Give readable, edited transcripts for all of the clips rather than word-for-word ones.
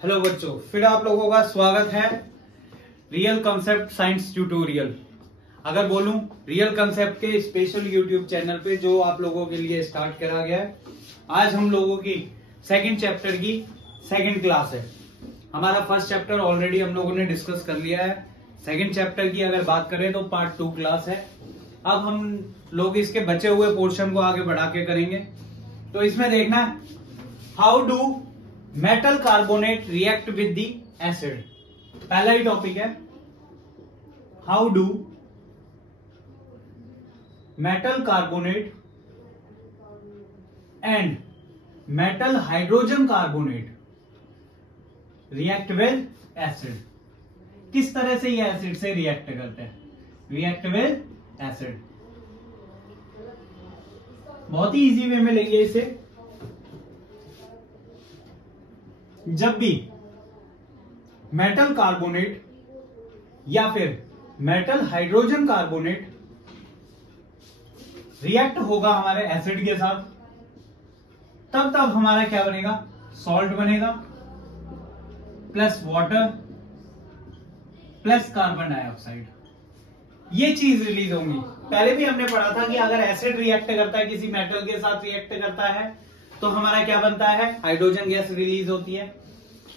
Hello बच्चों, फिर आप लोगों का स्वागत है रियल कंसेप्ट साइंस ट्यूटोरियल। अगर बोलूं रियल कंसेप्ट के स्पेशल यूट्यूब चैनल पे जो आप लोगों के लिए स्टार्ट करा गया है। आज हम लोगों की सेकंड चैप्टर की सेकंड क्लास है। हमारा फर्स्ट चैप्टर ऑलरेडी हम लोगों ने डिस्कस कर लिया है। सेकंड चैप्टर की अगर बात करें तो पार्ट 2 क्लास है। अब हम लोग इसके बचे हुए पोर्शन को आगे बढ़ा के करेंगे। तो इसमें देखना how do metal carbonate react with the acid. पहला ही टॉपिक है how do metal carbonate and metal hydrogen carbonate react with acid. किस तरह से ये एसिड से रिएक्ट करते हैं? React with acid. बहुत ही इजी वे में लेंगे इसे। जब भी मेटल कार्बोनेट या फिर मेटल हाइड्रोजन कार्बोनेट रिएक्ट होगा हमारे एसिड के साथ, तब हमारा क्या बनेगा? सॉल्ट बनेगा plus water plus carbon dioxide. ये चीज रिलीज होंगी। पहले भी हमने पढ़ा था कि अगर एसिड रिएक्ट करता है, किसी मेटल के साथ रिएक्ट करता है, तो हमारा क्या बनता है? हाइड्रोजन गैस रिलीज होती है।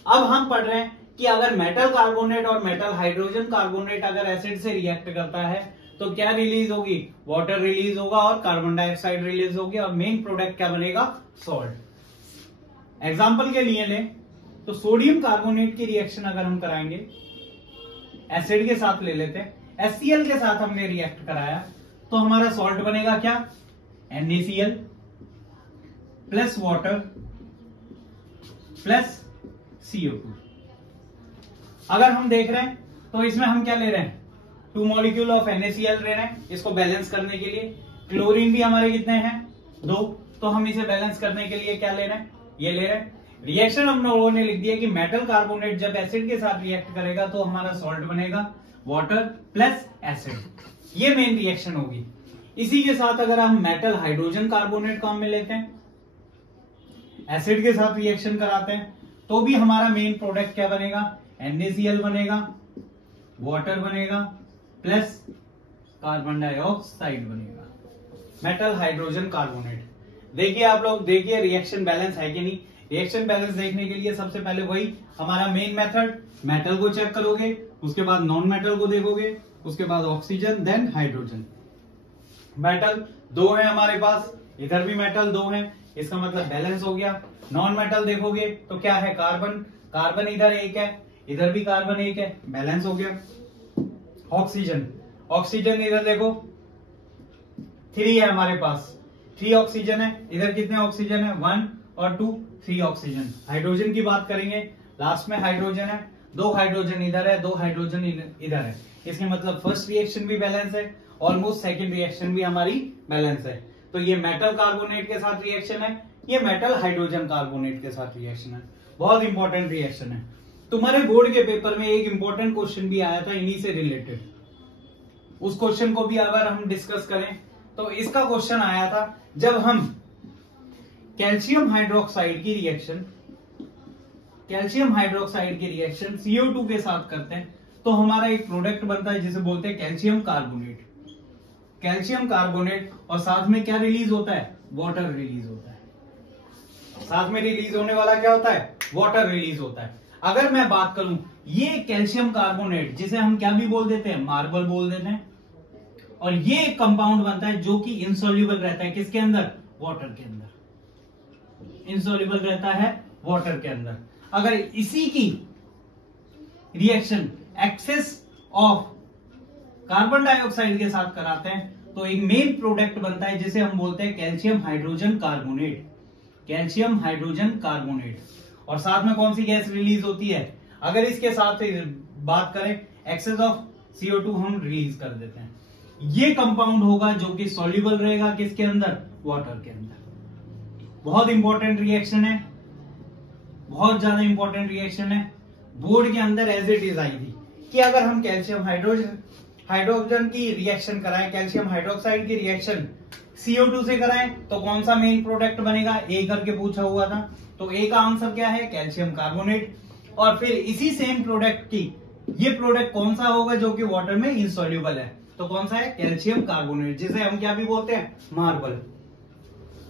अब हम पढ़ रहे हैं कि अगर मेटल कार्बोनेट और मेटल हाइड्रोजन कार्बोनेट अगर एसिड से रिएक्ट करता है तो क्या रिलीज होगी? वाटर रिलीज होगा और कार्बन डाइऑक्साइड रिलीज होगी और मेन प्रोडक्ट क्या बनेगा? सॉल्ट। एग्जांपल के लिए लें तो सोडियम कार्बोनेट की रिएक्शन अगर हम कराएंगे, एसिड के साथ ले लेते हैं, HCl के साथ हमने रिएक्ट कराया तो हमारा सॉल्ट बनेगा क्या? NaCl plus water plus CO2। अगर हम देख रहे हैं तो इसमें हम क्या ले रहे हैं? 2 मॉलिक्यूल ऑफ NaCl ले रहे हैं इसको बैलेंस करने के लिए। क्लोरीन भी हमारे कितने हैं? 2। तो हम इसे बैलेंस करने के लिए क्या ले रहे हैं? ये ले रहे हैं। रिएक्शन हम लोगों ने लिख दिया कि मेटल कार्बोनेट जब एसिड के साथ रिएक्ट करेगा तो हमारा सॉल्ट बनेगा वाटर प्लस एसिड। ये मेन रिएक्शन होगी। इसी के साथ अगर हम मेटल हाइड्रोजन कार्बोनेट काम में लेते हैं, एसिड के साथ रिएक्शन कराते हैं, तो भी हमारा मेन प्रोडक्ट क्या बनेगा? NaCl बनेगा, वाटर बनेगा प्लस कार्बन डाइऑक्साइड बनेगा, मेटल हाइड्रोजन कार्बोनेट। देखिए आप लोग, देखिए रिएक्शन बैलेंस है कि नहीं। रिएक्शन बैलेंस देखने के लिए सबसे पहले वही हमारा मेन मेथड, मेटल को चेक करोगे, उसके बाद नॉन मेटल को देखोगे, उसके बाद ऑक्सीजन, देन हाइड्रोजन। मेटल 2 है हमारे पास, इधर भी मेटल 2 है, इसका मतलब बैलेंस हो गया। नॉन मेटल देखोगे तो क्या है? कार्बन, कार्बन इधर 1 है, इधर भी कार्बन 1 है, बैलेंस हो गया। ऑक्सीजन, ऑक्सीजन इधर देखो 3 है हमारे पास, 3 ऑक्सीजन है। इधर कितने ऑक्सीजन है? 1 और 2, 3 ऑक्सीजन। हाइड्रोजन की बात करेंगे, लास्ट में हाइड्रोजन है, 2 हाइड्रोजन इधर है, 2 हाइड्रोजन इधर है। इसके मतलब फर्स्ट रिएक्शन भी बैलेंस है, ऑलमोस्ट सेकंड रिएक्शन भी हमारी बैलेंस है। तो ये मेटल कार्बोनेट के साथ रिएक्शन है, ये मेटल हाइड्रोजन कार्बोनेट के साथ रिएक्शन है। बहुत इंपॉर्टेंट रिएक्शन है। तुम्हारे बोर्ड के पेपर में एक इंपॉर्टेंट क्वेश्चन भी आया था इन्हीं से रिलेटेड। उस क्वेश्चन को भी अगर हम डिस्कस करें तो इसका क्वेश्चन आया था, जब हम कैल्शियम हाइड्रोक्साइड की रिएक्शन CO2 के साथ करते हैं तो हमारा एक प्रोडक्ट बनता है जिसे बोलते हैं कैल्शियम कार्बोनेट। कैल्शियम कार्बोनेट और साथ में क्या रिलीज होता है? वाटर रिलीज होता है। साथ में रिलीज होने वाला क्या होता है? वाटर रिलीज होता है। अगर मैं बात करूं, ये कैल्शियम कार्बोनेट जिसे हम क्या भी बोल देते हैं? मार्बल बोल देते हैं। और ये एक कंपाउंड बनता है जो कि इनसॉल्युबल रहता है। किसके अंदर? वाटर के अंदर। इनसॉल्युबल रहता है वाटर के अंदर। अगर इसी की reaction excess of carbon dioxide के साथ कराते हैं तो एक मेन प्रोडक्ट बनता है जिसे हम बोलते हैं calcium hydrogen carbonate. Calcium hydrogen carbonate. और साथ में कौन सी गैस रिलीज होती है? अगर इसके साथ बात करें, एक्सेस ऑफ CO2 हम रिलीज कर देते हैं। ये कंपाउंड होगा जो कि सॉल्युबल रहेगा किसके अंदर? वाटर के अंदर। बहुत इंपॉर्टेंट रिएक्शन है, बहुत ज्यादा इंपॉर्टेंट रिएक्शन है। बोर्ड के अंदर एज इट इज आई थी कि अगर हम कैल्शियम हाइड्रोजन की रिएक्शन कराएं, कैल्शियम हाइड्रोक्साइड की रिएक्शन CO2 से कराएं तो कौन सा मेन प्रोडक्ट बनेगा? ए करके पूछा हुआ था। तो ए का आंसर क्या है? Calcium carbonate. और फिर इसी सेम प्रोडक्ट की ये प्रोडक्ट कौन सा होगा जो कि वाटर में इनसॉल्युबल है, तो कौन सा है, कैल्शियम कार्बोनेट, जिसे हम क्या भी बोलते हैं, मार्बल।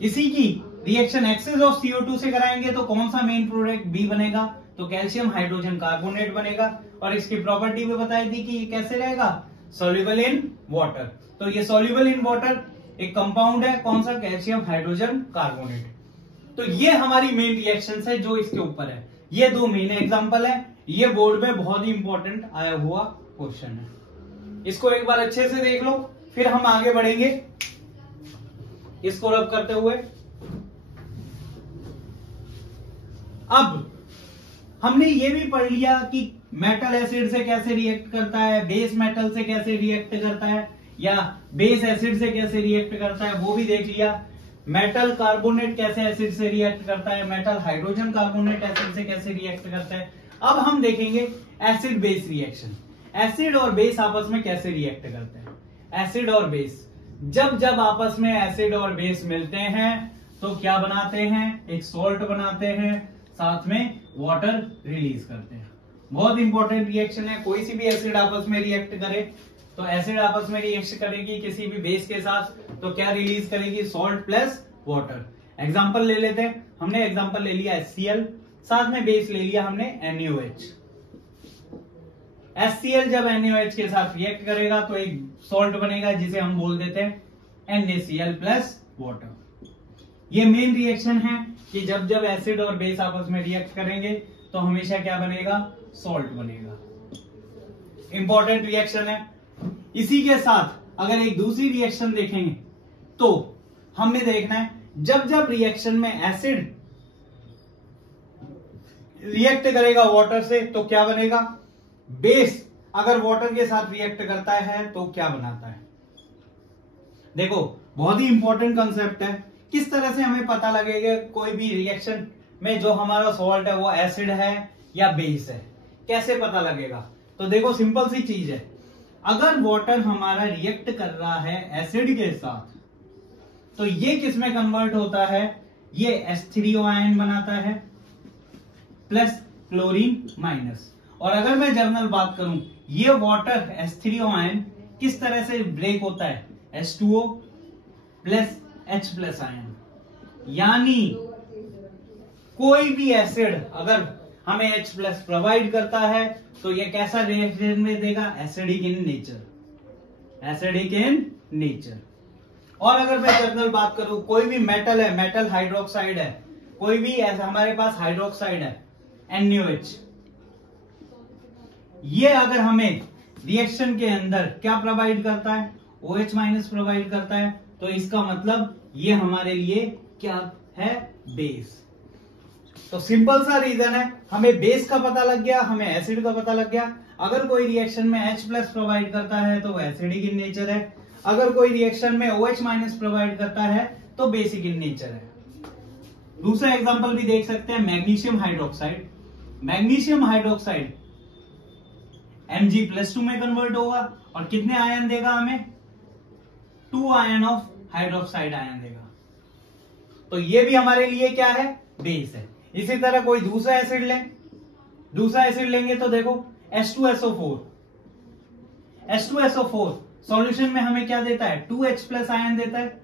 इसी की रिएक्शन एक्सेस ऑफ CO2 से कराएंगे तो कौन सा मेन प्रोडक्ट बी बनेगा, तो कैल्शियम हाइड्रोजन कार्बोनेट बनेगा। और इसकी प्रॉपर्टी भी बताई थी कि ये कैसे रहेगा, सॉल्युबल इन वाटर। तो ये सॉल्युबल इन वाटर एक कंपाउंड है, कौन सा, कैल्शियम हाइड्रोजन कार्बोनेट। तो ये हमारी मेन रिएक्शंस है जो इसके ऊपर है। ये दो मेन एग्जांपल है, ये बोर्ड में बहुत ही इंपॉर्टेंट आया हुआ क्वेश्चन है। इसको एक बार अच्छे से देख लो, फिर हम आगे बढ़ेंगे इसको रब करते हुए। अब हमने ये भी पढ़ लिया कि मेटल एसिड से कैसे रिएक्ट करता है, बेस मेटल से कैसे रिएक्ट करता है, या बेस एसिड से कैसे रिएक्ट करता है, वो भी देख लिया। मेटल कार्बोनेट कैसे एसिड से रिएक्ट करता है, मेटल हाइड्रोजन कार्बोनेट एसिड से कैसे रिएक्ट करता है। अब हम देखेंगे एसिड बेस रिएक्शन, एसिड और बेस आपस में कैसे रिएक्ट करते हैं। एसिड और बेस, जब जब आपस में एसिड और बेस मिलते हैं तो क्या बनाते हैं, एक सॉल्ट बनाते हैं, साथ में वाटर रिलीज करते हैं। बहुत इंपॉर्टेंट रिएक्शन है। कोई सी भी एसिड आपस में रिएक्ट करे तो एसिड आपस में रिएक्ट करेगी किसी भी बेस के साथ, तो क्या रिलीज करेगी, सॉल्ट प्लस वाटर। एग्जांपल ले लेते हैं, हमने एग्जांपल ले लिया HCl, साथ में बेस ले लिया हमने NaOH। HCl जब NaOH के साथ रिएक्ट करेगा तो एक सॉल्ट बनेगा जिसे हम बोल देते हैं NaCl प्लस वाटर। ये मेन रिएक्शन है कि जब जब एसिड और बेस आपस में रिएक्ट करेंगे तो हमेशा क्या बनेगा, सॉल्ट बनेगा। इंपॉर्टेंट रिएक्शन है। इसी के साथ अगर एक दूसरी रिएक्शन देखेंगे तो हमने देखना है जब जब रिएक्शन में एसिड रिएक्ट करेगा वाटर से तो क्या बनेगा, बेस अगर वाटर के साथ रिएक्ट करता है तो क्या बनाता है। देखो बहुत ही इंपॉर्टेंट कंसेप्ट है, किस तरह से हमें पता लगेगा कोई भी रिएक्शन में जो हमारा सॉल्ट है वो एसिड है या बेस है, कैसे पता लगेगा। तो देखो सिंपल सी चीज है, अगर वाटर हमारा रिएक्ट कर रहा है एसिड के साथ तो ये किस में कन्वर्ट होता है, ये H3O आयन बनाता है प्लस क्लोरीन माइनस। और अगर मैं जर्नल बात करूं, ये वाटर H3O आयन किस तरह से ब्रेक होता है, H2O plus H plus ion. यानी कोई भी एसिड अगर हमें H प्लस प्रोवाइड करता है तो ये कैसा रिएक्शन में देगा, acidic in nature, acidic in nature. और अगर मैं जर्नल बात करूं, कोई भी मेटल है, मेटल हाइड्रोक्साइड है, कोई भी ऐसा हमारे पास हाइड्रोक्साइड है NaOH, ये अगर हमें रिएक्शन के अंदर क्या प्रोवाइड करता है, OH माइनस प्रोवाइड करता है, तो इसका मतलब ये हमारे लिए क्या है, बेस। तो सिंपल सा रीजन है, हमें बेस का पता लग गया, हमें एसिड का पता लग गया। अगर कोई रिएक्शन में H प्लस प्रोवाइड करता है तो एसिडिक इन नेचर है, अगर कोई रिएक्शन में OH माइनस प्रोवाइड करता है तो बेसिक इन नेचर है। दूसरा एग्जांपल भी देख सकते हैं, magnesium hydroxide. Magnesium hydroxide Mg+2 में कन्वर्ट होगा और कितने आयन देगा हमें, 2 आयन ऑफ हाइड्रोक्साइड आयन देगा। तो ये भी हमारे लिए क्या है, बेस है। इसी तरह कोई दूसरा एसिड लें, दूसरा एसिड लेंगे तो देखो H2SO4, H2SO4 सॉल्यूशन में हमें क्या देता है, 2H प्लस आयन देता है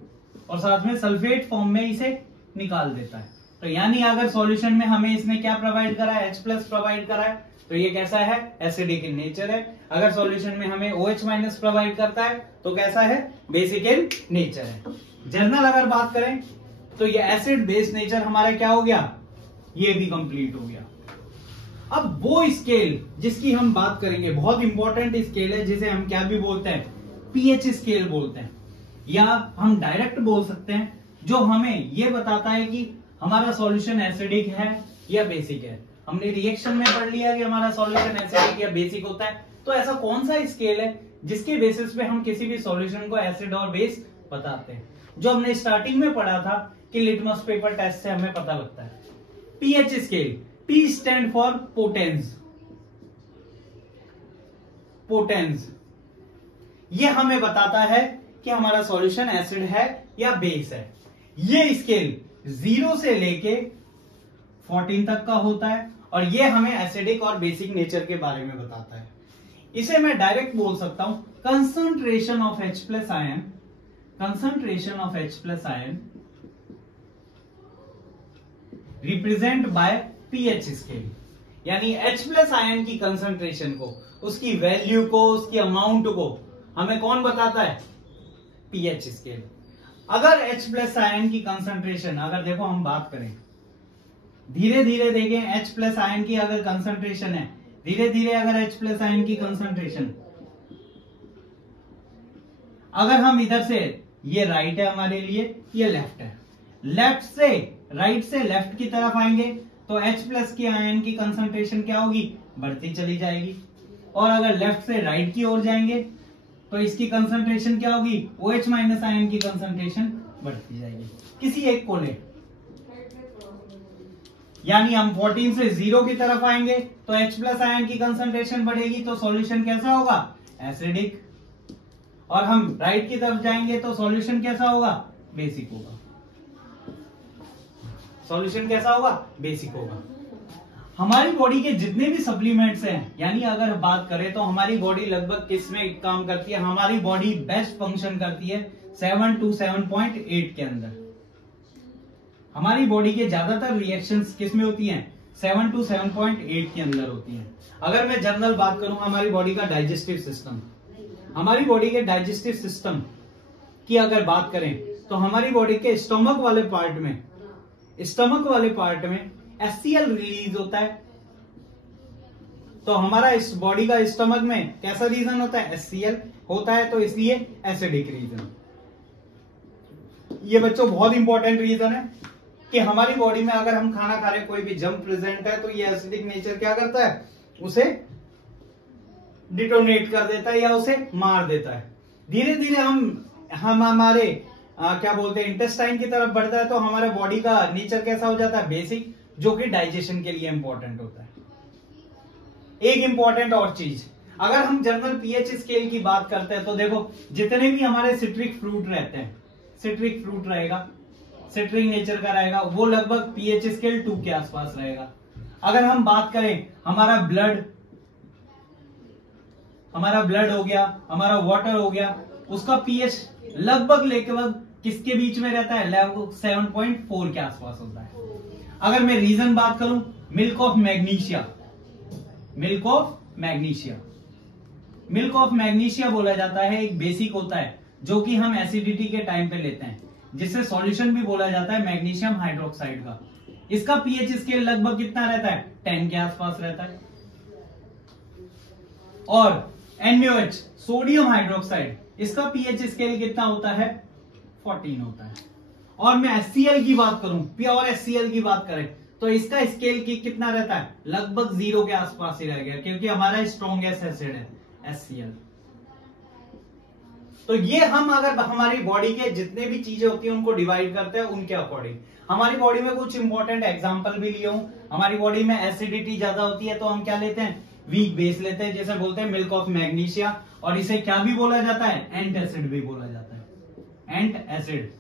और साथ में सल्फेट फॉर्म में इसे निकाल देता है। तो यानी अगर सॉल्यूशन में हमें इसने क्या प्रोवाइड करा है, H प्लस प्रोवाइड करा है, तो ये कैसा है, एसिडिक इन नेचर है। अगर सॉल्यूशन में हमें OH माइनस प्रोवाइड करता है तो कैसा है, बेसिक इन नेचर है। जर्नल अगर बात करें तो ये एसिड बेस नेचर हमारा क्या हो गया, ये भी कंप्लीट हो गया। अब वो स्केल जिसकी हम बात करेंगे, बहुत इंपॉर्टेंट स्केल है, जिसे हम क्या भी बोलते हैं, पीएच स्केल बोलते हैं, या हम डायरेक्ट बोल सकते हैं, जो हमें ये बताता है कि हमारा सॉल्यूशन एसिडिक है या बेसिक है। हमने रिएक्शन में पढ़ लिया कि हमारा सॉल्यूशन एसिडिक या बेसिक होता है। तो ऐसा कौन सा स्केल है जिसके बेसिस पे हम किसी भी सॉल्यूशन को एसिड और बेस बताते हैं, जो हमने स्टार्टिंग में पढ़ा था कि लिटमस पेपर टेस्ट से हमें पता लगता है। PH scale, P stand for potence, potence ये हमें बताता है कि हमारा सॉल्यूशन एसिड है या बेस है। ये स्केल 0 से लेके 14 तक का होता है और ये हमें एसिडिक और बेसिक नेचर के बारे में बताता है। इसे मैं डायरेक्ट बोल सकता हूं concentration of H plus ion, concentration of H plus ion represent by pH scale. यानी H प्लस आयन की कंसंट्रेशन को, उसकी वैल्यू को, उसकी अमाउंट को हमें कौन बताता है? PH scale. अगर H प्लस आयन की कंसंट्रेशन, अगर देखो हम बात करें धीरे धीरे देखें, H प्लस आयन की अगर कंसंट्रेशन है, धीरे धीरे अगर H प्लस आयन की कंसंट्रेशन, अगर हम इधर से, ये राइट है हमारे लिए, ये लेफ्ट है, लेफ्ट से राइट से लेफ्ट की तरफ आएंगे तो H प्लस की आयन की कंसंट्रेशन क्या होगी? बढ़ती चली जाएगी। और अगर लेफ्ट से राइट की ओर जाएंगे तो इसकी कंसंट्रेशन क्या होगी? OH माइनस आयन की कंसंट्रेशन बढ़ती जाएगी। किसी एक को ले, यानी हम 14 से 0 की तरफ आएंगे तो H प्लस आयन की कंसंट्रेशन बढ़ेगी, तो सॉल्यूशन कैसा होगा? एसिडिक। और हम राइट की तरफ जाएंगे तो सॉल्यूशन कैसा होगा? बेसिक होगा। सॉल्यूशन कैसा होगा? बेसिक होगा। हमारी बॉडी के जितने भी सप्लीमेंट्स हैं, यानी अगर बात करें तो हमारी बॉडी लगभग किस में काम करती है? हमारी बॉडी बेस्ट फंक्शन करती है 7 to 7.8 के अंदर। हमारी बॉडी के ज्यादातर रिएक्शंस किस में होती हैं? 7 to 7.8 के अंदर होती हैं। अगर मैं जनरल बात करूं हमारी बॉडी का डाइजेस्टिव सिस्टम, हमारी बॉडी के डाइजेस्टिव सिस्टम की अगर बात करें तो हमारी बॉडी के स्टमक वाले पार्ट में HCl रिलीज होता है। तो हमारा इस बॉडी का स्टमक में कैसा रीजन होता है? HCl होता है, तो इसलिए एसिडिक रीजन। ये बच्चों बहुत इंपॉर्टेंट रीजन है कि हमारी बॉडी में अगर हम खाना खा रहे, कोई भी जंक प्रेजेंट है, तो ये एसिडिक नेचर क्या करता है? उसे डिटोनेट कर देता है या उसे मार देता है। धीरे धीरे हम हमारे क्या बोलते हैं, इंटेस्टाइन की तरफ बढ़ता है, तो हमारे बॉडी का नेचर कैसा हो जाता है? बेसिक, जो कि डाइजेशन के लिए इंपॉर्टेंट होता है। एक इंपॉर्टेंट और चीज, अगर हम जनरल पीएच स्केल की बात करते हैं तो देखो जितने भी हमारे सिट्रिक फ्रूट रहते हैं, सिट्रिक फ्रूट रहेगा, सिट्रिक नेचर का रहेगा, वो लगभग पीएच स्केल 2 के आसपास रहेगा। अगर हम बात करें हमारा ब्लड हो गया, हमारा वाटर हो गया, उसका पीएच लगभग किसके बीच में रहता है? लगभग 7.4 के आसपास होता है। अगर मैं रीजन बात करूं, मिल्क ऑफ मैग्नीशिया बोला जाता है, एक बेसिक होता है जो कि हम एसिडिटी के टाइम पे लेते हैं, जिसे सॉल्यूशन भी बोला जाता है मैग्नीशियम हाइड्रोक्साइड का। इसका पीएच स्केल लगभग कितना रहता है? 10 के आसपास रहता है। और NaOH सोडियम हाइड्रोक्साइड, इसका पीएच स्केल कितना होता है? 14 होता है। और मैं HCl की बात करूं, प्योर HCl की बात करें तो इसका स्केल की कितना रहता है? लगभग 0 के आसपास ही रह गया, क्योंकि हमारा स्ट्रॉन्गेस्ट एसिड है HCl। तो ये हम अगर हमारी बॉडी के जितने भी चीजें होती हैं उनको डिवाइड करते हैं उनके अकॉर्डिंग। हमारी बॉडी में कुछ इंपॉर्टेंट एग्जांपल भी लिए हूं। हमारी बॉडी में एसिडिटी ज्यादा होती है तो हम क्या लेते हैं? वीक बेस लेते हैं, जैसे बोलते हैं मिल्क ऑफ मैग्नीशिया। और इसे क्या भी बोला जाता है? एंट एसिड भी बोला जाता है। एंट एसिड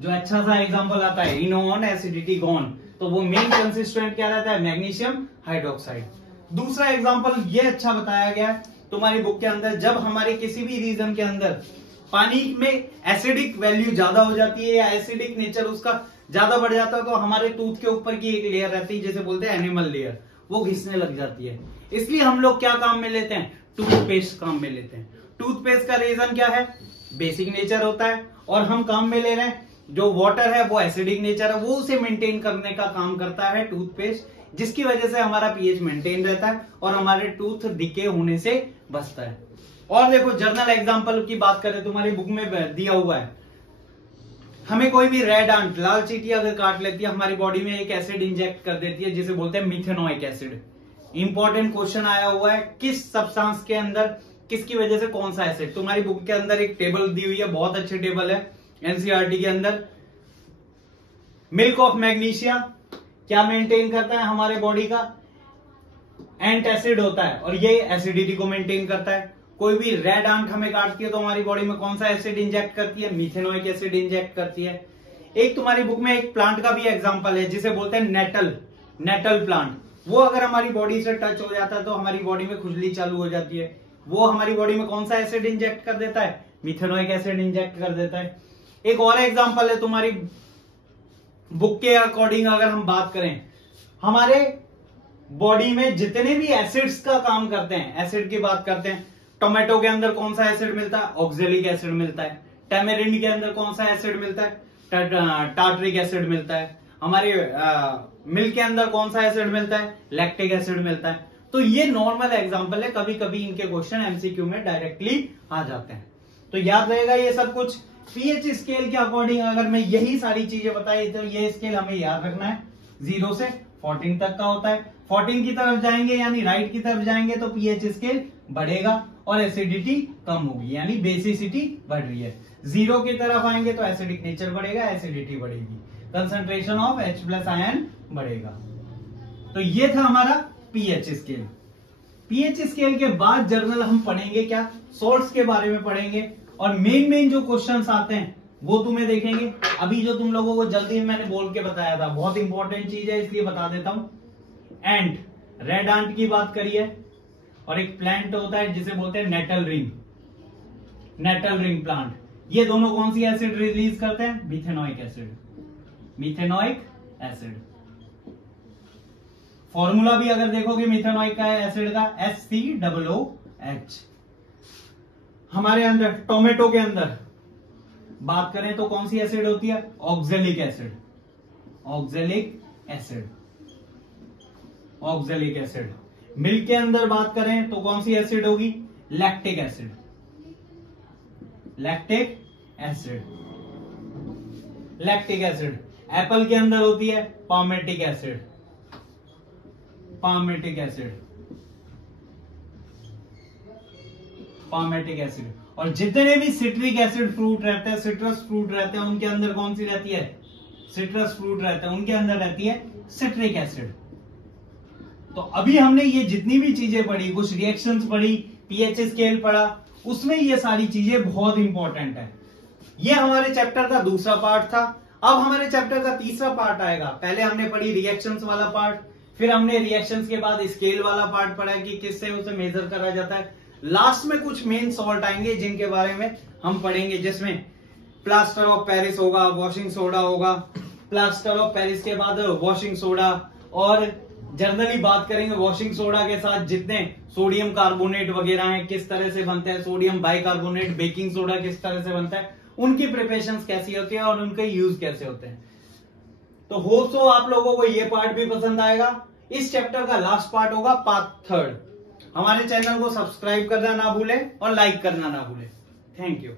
जो अच्छा सा एग्जांपल आता है, इनोन एसिडिटी गॉन, तो वो मेन कंसिस्टेंट क्या रहता है? Magnesium hydroxide. दूसरा एग्जांपल ये अच्छा बताया गया है तुम्हारी बुक के अंदर, जब हमारे किसी भी रीजन के अंदर पानी में एसिडिक वैल्यू ज्यादा हो जाती है या एसिडिक नेचर उसका ज्यादा बढ़ जाता है, तो हमारे टूथ के ऊपर की एक लेयर रहती है, जैसे बोलते हैं एनिमल लेयर, वो घिसने लग जाती है। इसलिए हम लोग क्या काम में लेते हैं? टूथपेस्ट काम में लेते हैं। टूथपेस्ट का रीजन क्या है? बेसिक नेचर होता है। और हम काम में ले रहे हैं जो वाटर है वो एसिडिक नेचर है, वो उसे मेंटेन करने का काम करता है टूथपेस्ट, जिसकी वजह से हमारा पीएच मेंटेन रहता है और हमारे टूथ डिके होने से बचता है। और देखो जर्नल एग्जांपल की बात करें, तुम्हारी बुक में दिया हुआ है, हमें कोई भी रेड आंट, लाल चींटी अगर काट लेती है, हमारी बॉडी में एक एसिड इंजेक्ट कर देती है जिसे बोलते हैं मिथेनोइक एसिड। इंपॉर्टेंट क्वेश्चन आया हुआ है, किस सब्सटेंस के अंदर किसकी वजह से कौन सा एसिड। तुम्हारी बुक के अंदर एक टेबल दी हुई है, बहुत अच्छी टेबल है एनसीईआरटी के अंदर। मिल्क ऑफ मैग्नीशिया क्या मेंटेन करता है हमारे बॉडी का? एंट एसिड होता है और ये एसिडिटी को मेंटेन करता है। कोई भी रेड आंट हमें काटती है तो हमारी बॉडी में कौन सा एसिड इंजेक्ट करती है? मिथेनोइक एसिड इंजेक्ट करती है। एक तुम्हारी बुक में एक प्लांट का भी एग्जांपल है जिसे बोलते हैं नेटल प्लांट। वो अगर हमारी बॉडी से टच हो जाता है तो हमारी बॉडी में खुजली चालू हो जाती है। वो हमारी बॉडी में कौन सा एसिड इंजेक्ट कर देता है? मिथेनोइक एसिड इंजेक्ट कर देता है। एक और एग्जांपल है, तुम्हारी बुक के अकॉर्डिंग अगर हम बात करें, हमारे बॉडी में जितने भी एसिड्स का काम करते हैं, एसिड की बात करते हैं, टोमेटो के अंदर कौन सा एसिड मिलता है? ऑक्जेलिक एसिड मिलता है। टैमेरिंड के अंदर कौन सा एसिड मिलता है? टार्टरिक एसिड मिलता है। हमारे मिल्क के अंदर कौन सा एसिड मिलता है? लैक्टिक एसिड मिलता है। तो ये नॉर्मल एग्जांपल है, कभी कभी इनके क्वेश्चन एमसीक्यू में डायरेक्टली आ जाते हैं, तो याद रहेगा ये सब कुछ। पीएच स्केल के अकॉर्डिंग अगर मैं यही सारी चीजें बताई तो ये स्केल हमें याद रखना है, 0 से 14 तक का होता है। 14 की तरफ जाएंगे यानी राइट की तरफ जाएंगे तो पीएच स्केल बढ़ेगा और एसिडिटी कम होगी, यानी बेसिसिटी बढ़ रही है। 0 की तरफ आएंगे तो एसिडिक नेचर बढ़ेगा, एसिडिटी बढ़ेगी, कंसंट्रेशन ऑफ H+ आयन बढ़ेगा। तो ये था हमारा पीएच स्केल। पीएच स्केल के बाद जर्नल हम पढ़ेंगे क्या? सॉल्ट्स के बारे में पढ़ेंगे और मेन जो क्वेश्चंस आते हैं वो तुम्हें देखेंगे। अभी जो तुम लोगों को जल्दी मैंने बोल के बताया था, बहुत इंपॉर्टेंट चीज है इसलिए बता देता हूं। एंट, रेड आंट की बात करिए, और एक प्लांट होता है जिसे बोलते हैं nettle ring, nettle ring plant. ये दोनों कौन सी एसिड रिलीज करते हैं? Methanoic acid, methanoic acid. Formula भी अगर देखोगे मिथेनोइक का एसिड का HCOOH। हमारे अंदर टोमेटो के अंदर बात करें तो कौन सी एसिड होती है? Oxalic acid, oxalic acid, oxalic acid. Milk के अंदर बात करें तो कौन सी एसिड होगी? Lactic acid, lactic acid, lactic acid. Apple के अंदर होती है palmitic acid, palmitic acid, palmitic acid. और जितने भी सिट्रिक एसिड फ्रूट रहते हैं, सिट्रस फ्रूट रहते हैं, उनके अंदर कौन सी रहती है? सिट्रस फ्रूट रहते हैं, उनके अंदर रहती है सिट्रिक एसिड। तो अभी हमने ये जितनी भी चीजें पढ़ी, कुछ रिएक्शंस पढ़ी, पीएच स्केल पढ़ा, उसमें ये सारी चीजें बहुत इंपॉर्टेंट है। ये हमारे चैप्टर का दूसरा पार्ट था। अब हमारे चैप्टर का तीसरा पार्ट आएगा। पहले हमने पढ़ी रिएक्शंस वाला पार्ट, फिर हमने रिएक्शंस के बाद स्केल वाला पार्ट पढ़ा कि किससे उसे मेजर करा जाता है। लास्ट में कुछ मेन सॉल्ट आएंगे जिनके बारे में हम पढ़ेंगे, जिसमें प्लास्टर ऑफ पेरिस होगा, वॉशिंग सोडा होगा, प्लास्टर ऑफ पेरिस के बाद वॉशिंग सोडा, और जनरली बात करेंगे वॉशिंग सोडा के साथ जितने सोडियम कार्बोनेट वगैरह हैं किस तरह से बनते हैं, सोडियम बाइकार्बोनेट, बेकिंग सोडा किस तरह से बनता है, उनकी प्रिपरेशंस कैसी होती है और उनके यूज कैसे होते हैं। तो होप सो आप लोगों को ये पार्ट भी पसंद आएगा। इस चैप्टर का लास्ट पार्ट होगा पार्ट 3। हमारे चैनल को सब्सक्राइब करना ना भूलें और लाइक करना ना भूलें। Thank you.